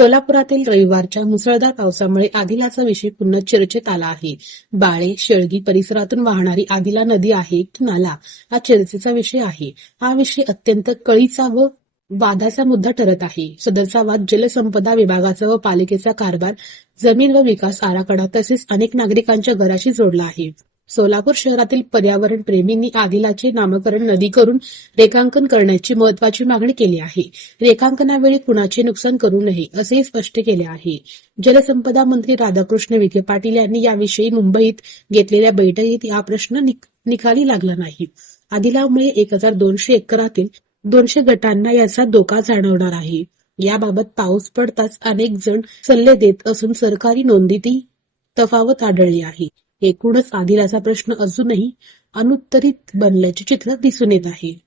सोलापुरातील रविवारच्या मुसळधार पावसामुळे आदिलाचा विषय पुन्हा चर्चेत आला आहे. बाळे, शेळगी परिसरातून वाहणारी आदिला नदी आहे की नाला हा चर्चेचा विषय आहे. हा विषय अत्यंत कळीचा व वादाचा मुद्दा ठरत आहे. सदरचा वाद जलसंपदा विभागाचा व पालिकेचा कारभार, जमीन व विकास आराखडा तसेच अनेक नागरिकांच्या घराशी जोडला आहे. सोलापूर शहरातील पर्यावरण प्रेमींनी आदिलाचे नामकरण नदी करून रेखांकन करण्याची महत्वाची मागणी केली आहे. रेखांकनावेळी कुणाचे नुकसान करू नये असेही स्पष्ट केले आहे. जलसंपदा मंत्री राधाकृष्ण विखे पाटील यांनी याविषयी मुंबईत घेतलेल्या बैठकीत हा प्रश्न निकाली लागला नाही. आदिलामुळे 1200 एकरातील 200 गटांना याचा धोका जाणवणार आहे. याबाबत पाऊस पडताच अनेक जण सल्ले देत असून सरकारी नोंदीतही तफावत आढळली आहे. एकूणच आदिलाचा प्रश्न अजूनही अनुत्तरित बनल्याचे चित्र दिसून येत आहे.